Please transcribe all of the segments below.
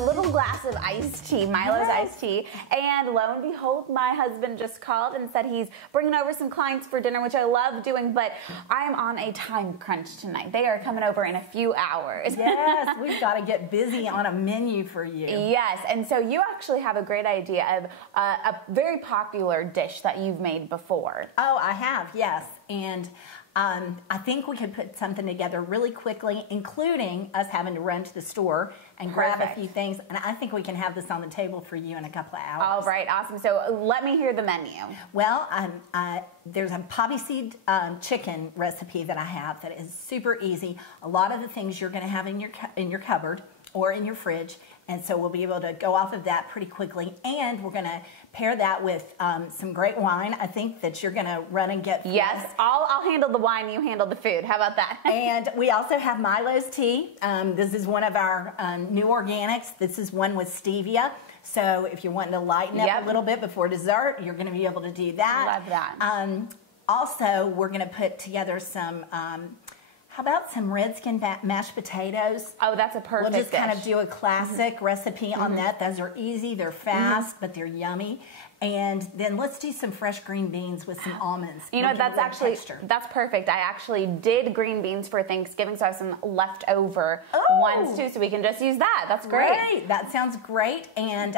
a little glass of iced tea, Milo's iced tea, and lo and behold, my husband just called and said he's bringing over some clients for dinner, which I love doing, but I am on a time crunch tonight. They are coming over in a few hours. Yes, we've got to get busy on a menu for you. Yes, and so you actually have a great idea of a very popular dish that you've made before. Oh, I have, yes, and I think we could put something together really quickly, including us having to run to the store and grab a few things. And I think we can have this on the table for you in a couple of hours. All right, awesome. So let me hear the menu. Well, there's a poppy seed chicken recipe that I have that is super easy. A lot of the things you're going to have in your cupboard or in your fridge. And so we'll be able to go off of that pretty quickly. And we're going to pair that with some great wine. I think that you're going to run and get food. Yes, I'll handle the wine, you handle the food. How about that? And we also have Milo's tea. This is one of our new organics. This is one with stevia. So if you're wanting to lighten up a little bit before dessert, you're going to be able to do that. Love that. Also, we're going to put together some... how about some red skin mashed potatoes? Oh, that's a perfect We'll just kind dish. of do a classic recipe on that. Those are easy, they're fast, but they're yummy. And then let's do some fresh green beans with some almonds. You know, that's actually, that's perfect. I actually did green beans for Thanksgiving, so I have some leftover ones too, so we can just use that. That's great. That sounds great. And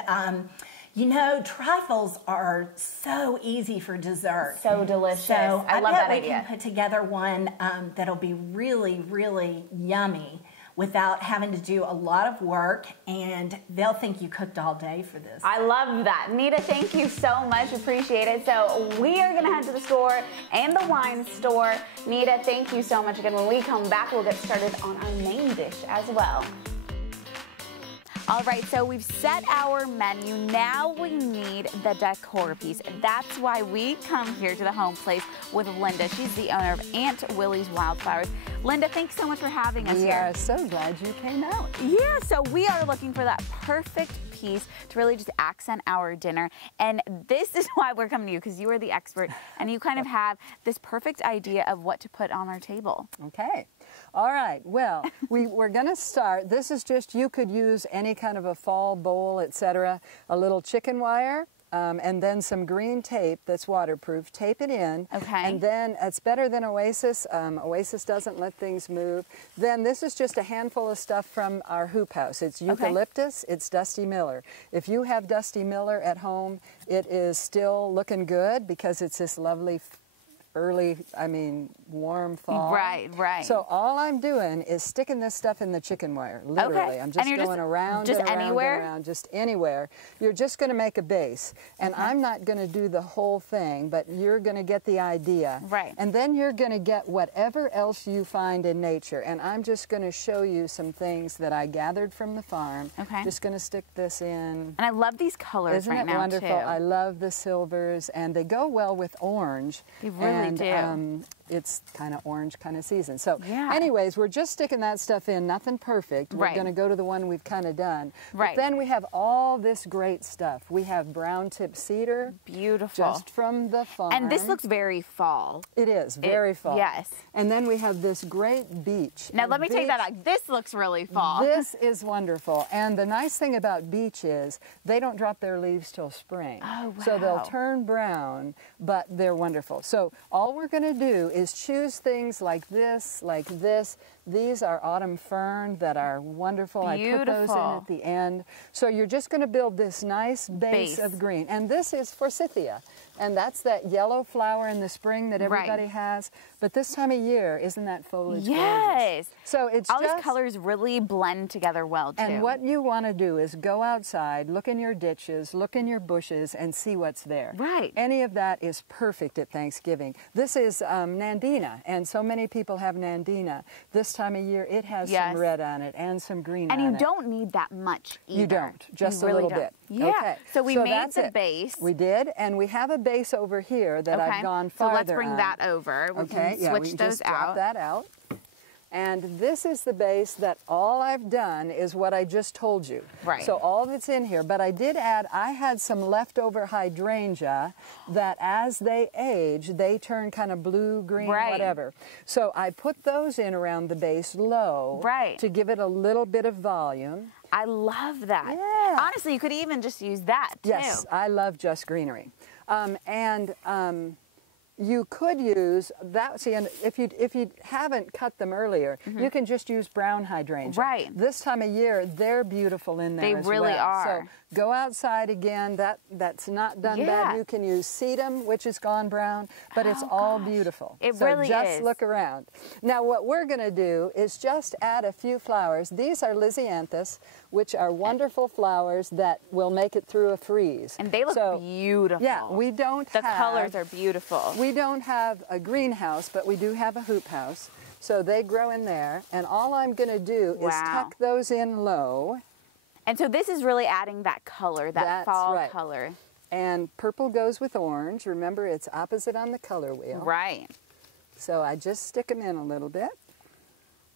you know, trifles are so easy for dessert. So delicious. So I love that idea. We can put together one that'll be really, really yummy without having to do a lot of work, and they'll think you cooked all day for this. I love that. Nita, thank you so much. Appreciate it. So we are going to head to the store and the wine store. Nita, thank you so much. Again, when we come back, we'll get started on our main dish as well. All right, so we've set our menu. Now we need the decor piece. That's why we come here to the home place with Linda. She's the owner of Aunt Willie's Wildflowers. Linda, thanks so much for having us here. We are so glad you came out. Yeah, so we are looking for that perfect piece to really just accent our dinner. And this is why we're coming to you, because you are the expert and you kind of have this perfect idea of what to put on our table. Okay. All right. Well, we're going to start. This is just, you could use any kind of a fall bowl, etc. A little chicken wire. And then some green tape that's waterproof. Tape it in. Okay. And then it's better than Oasis. Oasis doesn't let things move. Then this is just a handful of stuff from our hoop house. It's eucalyptus. It's Dusty Miller. If you have Dusty Miller at home, it is still looking good because it's this lovely warm fall. Right. So all I'm doing is sticking this stuff in the chicken wire, literally. Okay. I'm just going around and around anywhere? and around, just anywhere. You're just going to make a base. And I'm not going to do the whole thing, but you're going to get the idea. Right. And then you're going to get whatever else you find in nature. And I'm just going to show you some things that I gathered from the farm. Okay. Just going to stick this in. And I love these colors Isn't right it now, wonderful? too. I love the silvers, and they go well with orange. They really do. It's kind of orange kind of season. So yeah. anyways, we're just sticking that stuff in, nothing perfect. We're going to go to the one we've kind of done. Right. But then we have all this great stuff. We have brown tip cedar. Beautiful. Just from the farm. And this looks very fall. It is, very fall. Yes. And then we have this great beech. Now let me take that out. This looks really fall. This is wonderful. And the nice thing about beech is they don't drop their leaves till spring. Oh, wow. So they'll turn brown, but they're wonderful. So all we're going to do is choose things like this, like this. These are autumn fern that are wonderful. Beautiful. I put those in at the end. So you're just going to build this nice base of green. And this is forsythia. And that's that yellow flower in the spring that everybody has. But this time of year, isn't that foliage gorgeous? So it's all these colors really blend together well, too. And what you want to do is go outside, look in your ditches, look in your bushes, and see what's there. Right. Any of that is perfect at Thanksgiving. This is Nandina, and so many people have Nandina. This time of year, it has some red on it and some green on it. And you don't need that much either. You don't, just a little bit. Yeah. Okay. So we made the base. We did, and we have a base over here that I've gone farther So let's bring that over. We can switch we can those just drop that out. And this is the base that all I've done is what I just told you. Right. So all that's in here, but I did add, I had some leftover hydrangea that as they age, they turn kind of blue, green, whatever. So I put those in around the base low to give it a little bit of volume. I love that. Yeah. Honestly, you could even just use that too. Yes, I love just greenery. You could use that. See, and if you haven't cut them earlier, you can just use brown hydrangea. Right. This time of year, they're beautiful in there. They really are. So go outside again. That's not done Yeah. bad. You can use sedum, which is gone brown, but it's all beautiful. It so really just is. look around. Now, what we're going to do is just add a few flowers. These are Lysianthus, which are wonderful flowers that will make it through a freeze. And they look beautiful. Yeah, we don't The have... colors are beautiful. We don't have a greenhouse, but we do have a hoop house. So they grow in there. And all I'm going to do is tuck those in low. And so this is really adding that color, that That's fall right. color. And purple goes with orange. Remember, it's opposite on the color wheel. Right. So I just stick them in a little bit.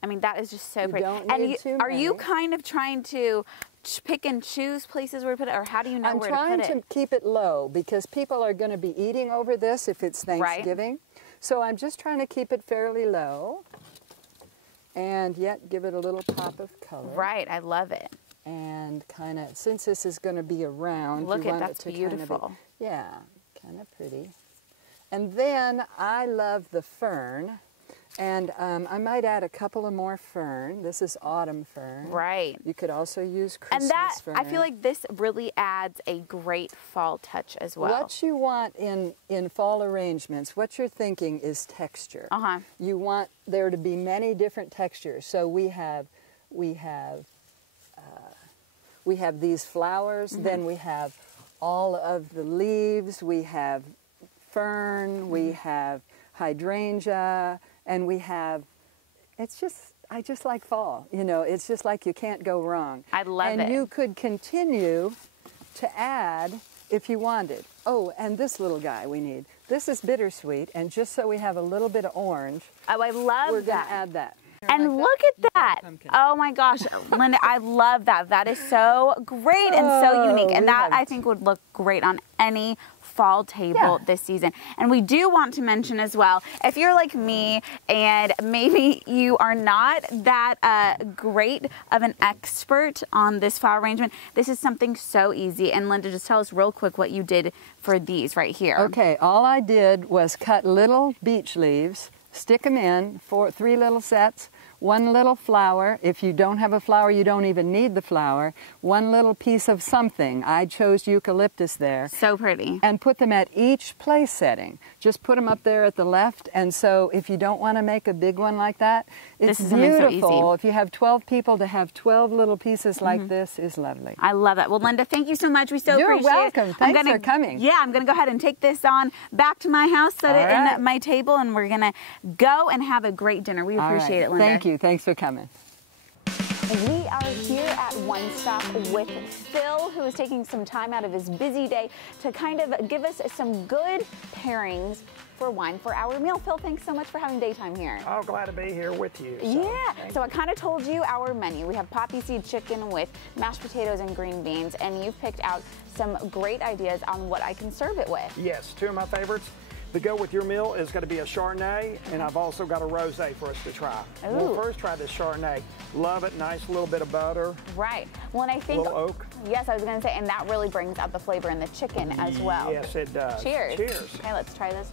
I mean, that is just so You pretty. don't And need too are you many. kind of trying to pick and choose places where to put it, or how do you know I'm where to trying put to it? keep it low because people are going to be eating over this if it's Thanksgiving. So I'm just trying to keep it fairly low and yet give it a little pop of color. Right, I love it. And kind of, since this is going to be around, Look you at want that's it to kind of beautiful. be, yeah, kind of pretty. And then I love the fern, and I might add a couple of more fern. This is autumn fern. Right. You could also use Christmas And that, fern. I feel like this really adds a great fall touch as well. What you want in fall arrangements, what you're thinking is texture. Uh-huh. You want there to be many different textures. So we have these flowers, then we have all of the leaves, we have fern, we have hydrangea, and we have, I just like fall, you know, it's just like you can't go wrong. I love it. And you could continue to add if you wanted. Oh, and this little guy we need. This is bittersweet, and just so we have a little bit of orange, Oh, I love we're going that. to add that. And look at that. Oh my gosh, Linda, I love that. That is so great and so unique. And that I think would look great on any fall table this season. And we do want to mention as well, if you're like me and maybe you are not that great of an expert on this flower arrangement, this is something so easy. And Linda, just tell us real quick what you did for these right here. Okay, all I did was cut little beech leaves, stick them in, 3 little sets, 1 little flower. If you don't have a flower, you don't even need the flower. 1 little piece of something. I chose eucalyptus there. So pretty. And put them at each place setting. Just put them up there at the left. And so if you don't want to make a big one like that, it's This is something so beautiful. easy. If you have 12 people, to have 12 little pieces like this is lovely. I love that. Well, Linda, thank you so much. We so You're appreciate welcome. it. Thanks for coming. Yeah, I'm going to go ahead and take this on back to my house, set it in my table, and we're going to go and have a great dinner. We appreciate it, Linda. Thank you. Thanks for coming. We are here at One Stop with Phil, who is taking some time out of his busy day to kind of give us some good pairings for wine for our meal. Phil, thanks so much for having daytime here. Oh, glad to be here with you. So I kind of told you our menu. We have poppy seed chicken with mashed potatoes and green beans, and you've picked out some great ideas on what I can serve it with. Yes, 2 of my favorites. To go with your meal is going to be a Chardonnay, and I've also got a Rosé for us to try. We'll first try this Chardonnay. Love it, nice little bit of butter. Right. Well, and I think, Little oak. Yes, I was going to say, and that really brings out the flavor in the chicken as well. Yes, it does. Cheers. Cheers. Okay, let's try this.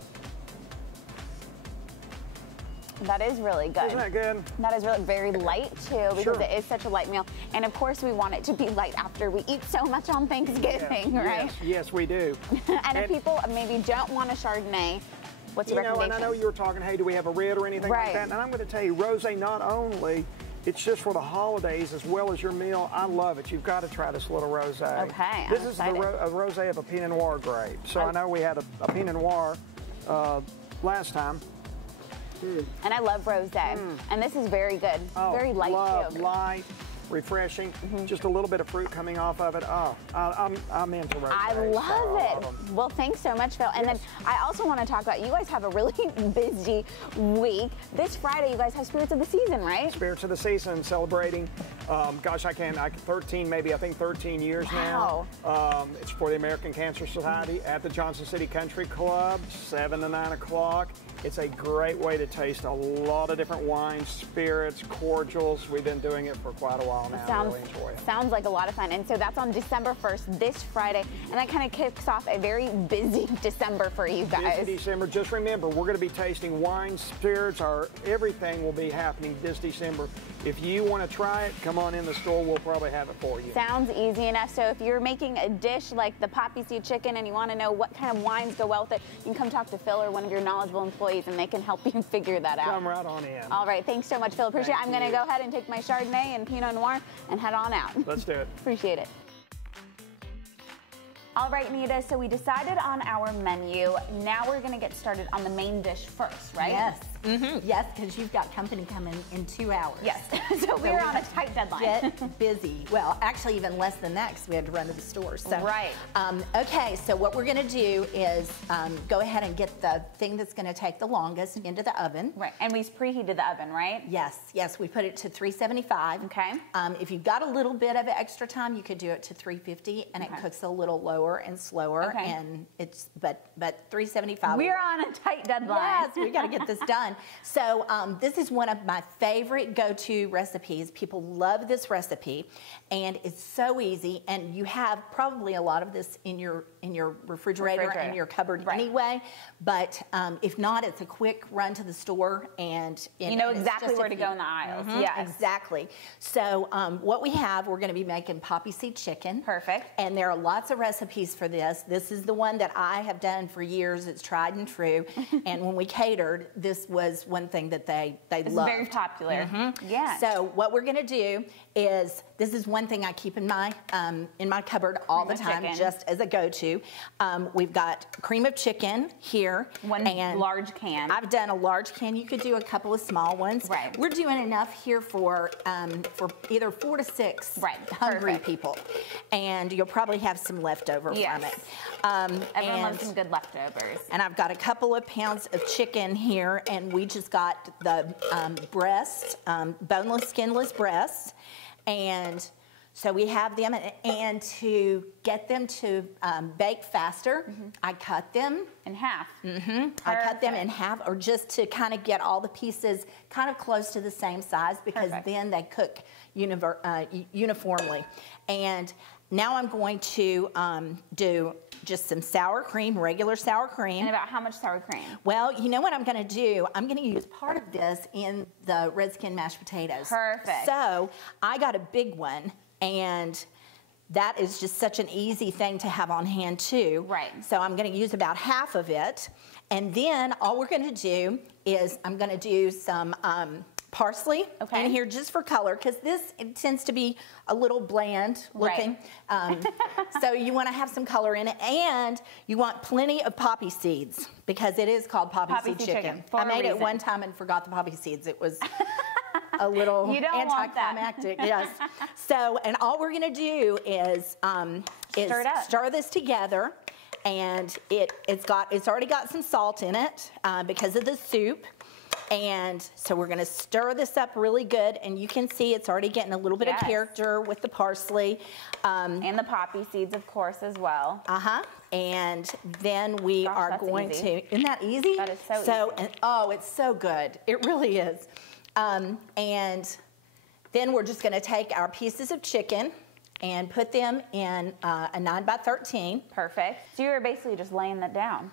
That is really good. Isn't that good? That is really very light too, because it is such a light meal. And of course, we want it to be light after we eat so much on Thanksgiving, right? Yes, we do. and if people maybe don't want a Chardonnay, what's your recommendation? And I know you were talking, hey, do we have a red or anything like that? And I'm going to tell you, Rosé not only, it's just for the holidays as well as your meal. I love it. You've got to try this little Rosé. Okay, This is a Rosé of a Pinot Noir grape. So I know we had a Pinot Noir last time. And I love rosé, and this is very good. Very light too. Light, refreshing. Just a little bit of fruit coming off of it. Oh, I'm into rosé. I love it. Well, thanks so much, Phil. And then I also want to talk about, you guys have a really busy week. This Friday, you guys have Spirits of the Season, right? Spirits of the Season, celebrating. Gosh, I 13 years now. It's for the American Cancer Society at the Johnson City Country Club, 7 to 9 o'clock. It's a great way to taste a lot of different wines, spirits, cordials. We've been doing it for quite a while while now. I really enjoy it. Sounds like a lot of fun. And so that's on December 1st, this Friday, and that kind of kicks off a very busy December for you guys. This December, just remember, we're going to be tasting wine, spirits, everything will be happening this December. If you want to try it, come on in the store. We'll probably have it for you. Sounds easy enough. So if you're making a dish like the poppy seed chicken and you want to know what kind of wines go well with it, you can come talk to Phil or one of your knowledgeable employees and they can help you figure that out. Come right on in. All right, thanks so much, Phil. Appreciate it. I'm going to go ahead and take my Chardonnay and Pinot Noir and head on out. Let's do it. Appreciate it. All right, Nita, so we decided on our menu. Now we're going to get started on the main dish first, right? Yes. Yes, because you've got company coming in 2 hours. Yes. So we're on a tight deadline. Get busy. Well, actually even less than that because we had to run to the store. So, right. Okay, so what we're going to do is go ahead and get the thing that's going to take the longest into the oven. Right, and we preheated the oven, right? Yes, yes, we put it to 375. Okay. If you've got a little bit of extra time, you could do it to 350, and it cooks a little lower and slower. Okay. And it's but 375. We're on a tight deadline. Yes, we got to get this done. So this is one of my favorite go-to recipes. People love this recipe, and it's so easy. And you have probably a lot of this in your refrigerator and your cupboard anyway. But if not, it's a quick run to the store, and you know exactly where to go in the aisles. Yes, exactly. So what we have, we're going to be making poppy seed chicken. Perfect. And there are lots of recipes for this. This is the one that I have done for years. It's tried and true. And when we catered, this was one thing that they loved. It's very popular. Yeah. So what we're going to do is, this is one thing I keep in my cupboard all the time, just as a go-to. We've got cream of chicken here. One large can. I've done a large can. You could do a couple of small ones. Right. We're doing enough here for either 4 to 6 hungry people. And you'll probably have some leftover from it. Everyone loves some good leftovers. And I've got a couple of pounds of chicken here, and we just got the breast, boneless, skinless breasts. And so we have them, and to get them to bake faster, I cut them in half. I cut them in half, or just to kind of get all the pieces kind of close to the same size, because then they cook uniformly. And now I'm going to do just some sour cream, regular sour cream. And about how much sour cream? Well, you know what I'm going to do? I'm going to use part of this in the Redskin mashed potatoes. Perfect. So I got a big one, and that is just such an easy thing to have on hand too. Right. So I'm going to use about half of it. And then all we're going to do is I'm going to do some parsley in here just for color, because it tends to be a little bland looking. So you want to have some color in it, and you want plenty of poppy seeds, because it is called poppy seed chicken. I made it one time and forgot the poppy seeds. It was a little anticlimactic. Yes. So, and all we're going to do is stir this together. And it's already got some salt in it because of the soup. And so we're going to stir this up really good, and you can see it's already getting a little bit of character with the parsley. And the poppy seeds, of course, as well. And then we are going to, isn't that easy? That is so easy. And, oh, it's so good. It really is. And then we're just going to take our pieces of chicken and put them in a 9x13. Perfect. So you're basically just laying that down.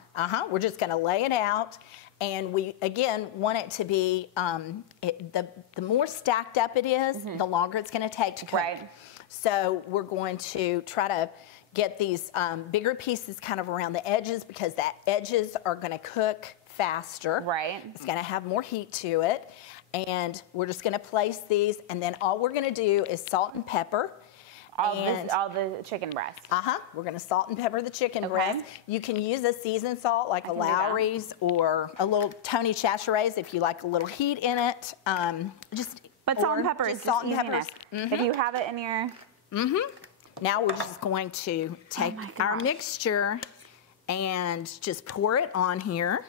We're just going to lay it out. And we, again, want it to be, the more stacked up it is, the longer it's going to take to cook. So we're going to try to get these bigger pieces kind of around the edges, because the edges are going to cook faster. It's going to have more heat to it. And we're just going to place these, and then all we're going to do is salt and pepper. All the chicken breast. We're going to salt and pepper the chicken breast. You can use a seasoned salt like a Lowry's or a little Tony Chachere's if you like a little heat in it. But salt and pepper is salt and pepper. If you have it in your... Now we're just going to take our mixture and just pour it on here.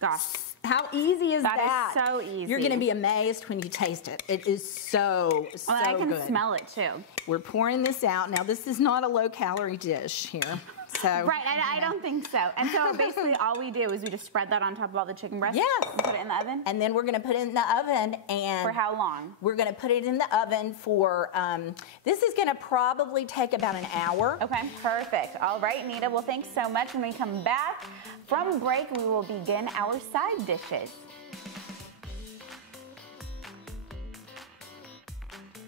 Gosh. How easy is that? That is so easy. You're going to be amazed when you taste it. It is so good. I can smell it too. We're pouring this out. Now, this is not a low-calorie dish here. So Right, I don't think so. And so basically all we do is we just spread that on top of all the chicken breasts and put it in the oven? And then we're going to put it in the oven. And for how long? We're going to put it in the oven for, this is going to probably take about an hour. Okay, perfect. All right, Nita, well, thanks so much. When we come back from break, we will begin our side dishes.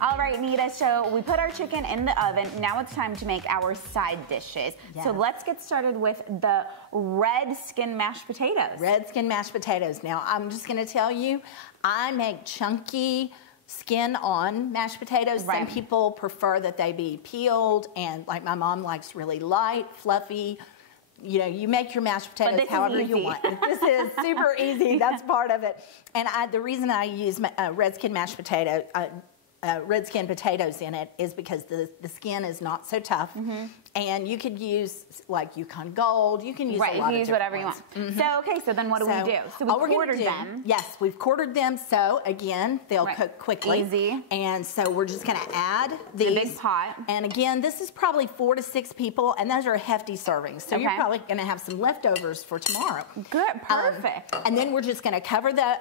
All right, Nita, so we put our chicken in the oven. Now it's time to make our side dishes. Yes. So let's get started with the red skin mashed potatoes. Red skin mashed potatoes. Now, I'm just going to tell you, I make chunky skin on mashed potatoes. Right. Some people prefer that they be peeled, and like my mom likes really light, fluffy. You know, you make your mashed potatoes however you want. This is super easy. That's part of it. And the reason I use red skin mashed potato, red skin potatoes in it is because the skin is not so tough. And you could use like Yukon Gold. You can use a lot you of can use whatever ones. you want. So, okay, so then what do we do? So we quartered them. Yes, we've quartered them. So again, they'll cook quickly. Easy. And so we're just going to add these. A big pot. And again, this is probably 4 to 6 people, and those are hefty servings. So you're probably going to have some leftovers for tomorrow. Good, perfect. And then we're just going to cover the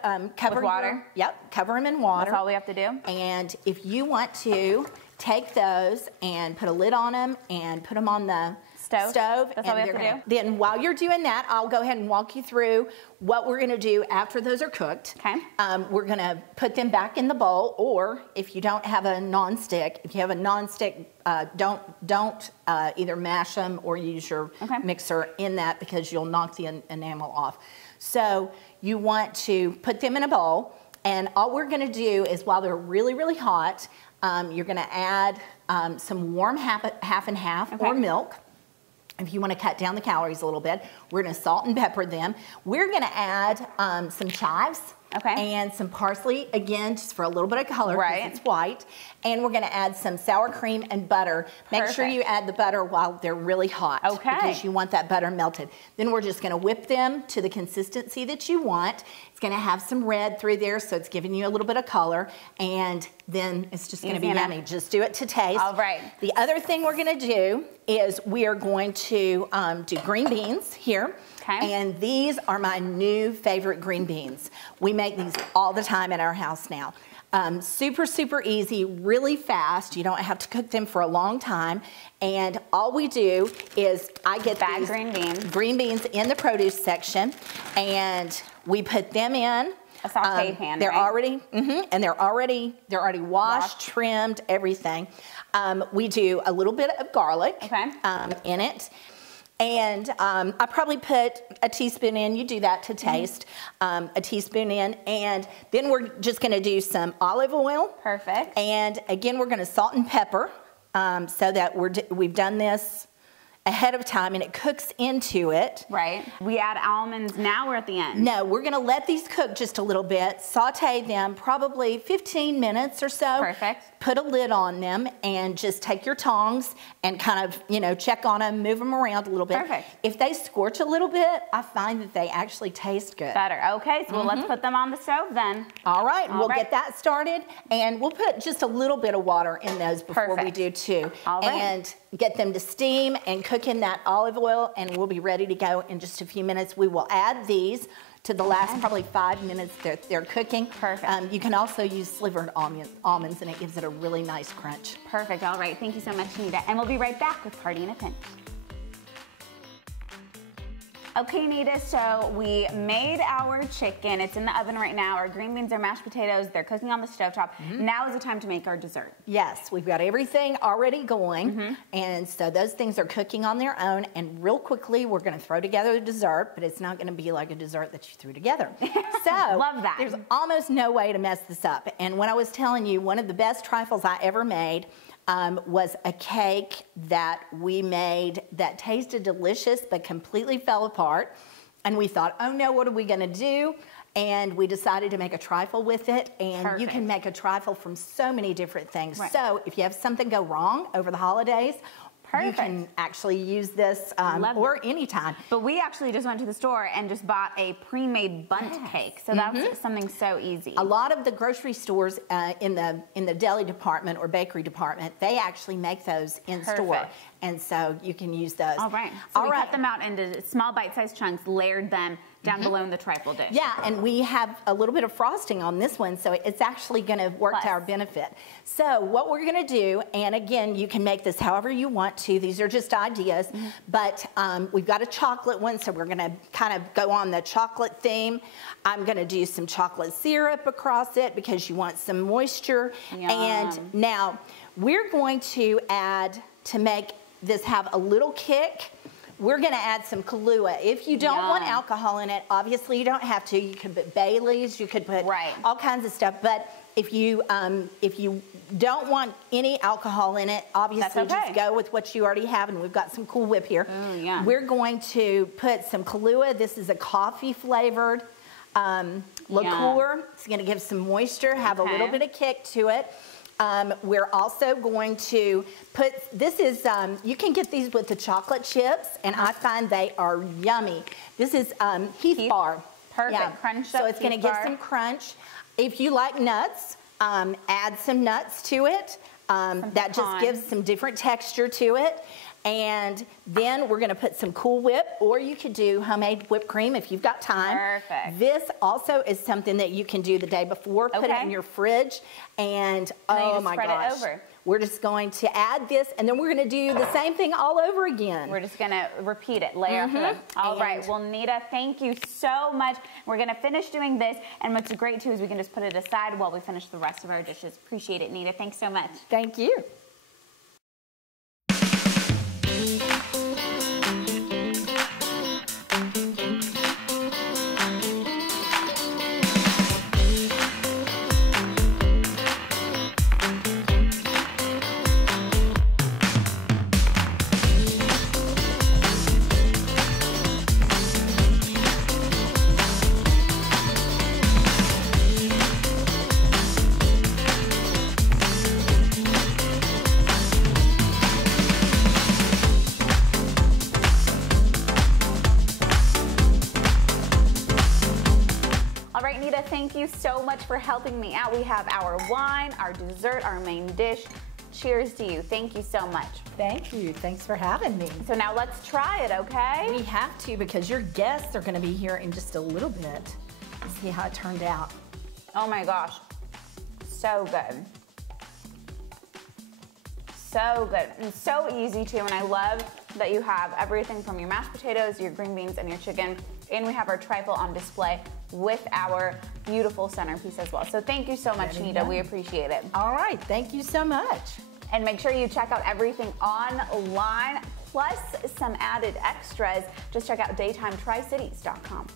with water. Cover them in water. That's all we have to do. And if you want to take those and put a lid on them and put them on the stove. That's all we have to do? Then while you're doing that, I'll go ahead and walk you through what we're going to do after those are cooked. Okay. We're going to put them back in the bowl, or if you don't have a non-stick, if you have a non-stick, don't either mash them or use your mixer in that, because you'll knock the enamel off. So you want to put them in a bowl, and all we're going to do is, while they're really, really hot, you're going to add some warm half and half or milk. If you want to cut down the calories a little bit, we're going to salt and pepper them. We're going to add some chives and some parsley, again, just for a little bit of color, because it's white. And we're going to add some sour cream and butter. Make sure you add the butter while they're really hot, because you want that butter melted. Then we're just going to whip them to the consistency that you want. It's going to have some red through there, so it's giving you a little bit of color. And then it's just going to be yummy. Just do it to taste. All right. The other thing we're going to do is we are going to do green beans here. And these are my new favorite green beans. We make these all the time at our house now. Super, super easy, really fast. You don't have to cook them for a long time. And all we do is I get these green beans in the produce section, and we put them in a saute pan. They're already, and they're already washed, trimmed, everything. We do a little bit of garlic in it. And I probably put a teaspoon in. You do that to taste. A teaspoon in. And then we're just going to do some olive oil. Perfect. And again, we're going to salt and pepper so that we've done this ahead of time, and it cooks into it. Right. We add almonds now or at the end? No, we're going to let these cook just a little bit, saute them probably 15 minutes or so. Perfect. Put a lid on them and just take your tongs and kind of, you know, check on them, move them around a little bit. Perfect. If they scorch a little bit, I find that they actually taste good. Better. Okay, so let's put them on the stove then. All right, we'll get that started, and we'll put just a little bit of water in those before we do too. All right. And get them to steam and cook in that olive oil, and we'll be ready to go in just a few minutes. We will add these to the last probably 5 minutes they're cooking. Perfect. You can also use slivered almonds, and it gives it a really nice crunch. Perfect. All right. Thank you so much, Nita. And we'll be right back with Party in a Pinch. Okay, Nita, so we made our chicken. It's in the oven right now. Our green beans are mashed potatoes. They're cooking on the stovetop. Now is the time to make our dessert. Yes, we've got everything already going. And so those things are cooking on their own. And real quickly, we're going to throw together the dessert, but it's not going to be like a dessert that you threw together. So love that. There's almost no way to mess this up. And when I was telling you, one of the best trifles I ever made was a cake that we made that tasted delicious but completely fell apart. And we thought, oh no, what are we going to do? And we decided to make a trifle with it. And you can make a trifle from so many different things. So if you have something go wrong over the holidays, You can actually use this or anytime. But we actually just went to the store and just bought a pre-made bundt cake. So that's something so easy. A lot of the grocery stores in the deli department or bakery department, they actually make those in store. And so you can use those. All right. So we cut them out into small bite-sized chunks, layered them down below in the trifle dish. Yeah, and we have a little bit of frosting on this one, so it's actually going to work to our benefit. So what we're going to do, and again, you can make this however you want to. These are just ideas, but we've got a chocolate one, so we're going to kind of go on the chocolate theme. I'm going to do some chocolate syrup across it because you want some moisture. Yum. And now we're going to add, to make this have a little kick, we're going to add some Kahlua. If you don't want alcohol in it, obviously you don't have to. You could put Bailey's, you could put all kinds of stuff. But if you don't want any alcohol in it, obviously just go with what you already have. And we've got some Cool Whip here. We're going to put some Kahlua. This is a coffee flavored liqueur. It's going to give some moisture, have a little bit of kick to it. We're also going to put, this is, you can get these with the chocolate chips, and I find they are yummy. This is Heath Bar. Perfect. Crunch so it's going to give some crunch. If you like nuts, add some nuts to it. That just gives some different texture to it. And then we're going to put some Cool Whip, or you could do homemade whipped cream if you've got time. Perfect. This also is something that you can do the day before. Put it in your fridge, and oh my gosh. Spread it over. We're just going to add this, and then we're going to do the same thing all over again. We're just going to repeat it, layer after layer. All right. Well, Nita, thank you so much. We're going to finish doing this, and what's great, too, is we can just put it aside while we finish the rest of our dishes. Appreciate it, Nita. Thanks so much. Thank you. Thank you so much for helping me out. We have our wine, our dessert, our main dish. Cheers to you. Thank you so much. Thank you. Thanks for having me. So now let's try it, okay? We have to, because your guests are going to be here in just a little bit. Let's see how it turned out. Oh my gosh. So good. So good. And so easy too. And I love that you have everything from your mashed potatoes, your green beans, and your chicken. And we have our trifle on display with our beautiful centerpiece as well. So thank you so much, Nita. We appreciate it. All right. Thank you so much. And make sure you check out everything online, plus some added extras. Just check out daytimetricities.com.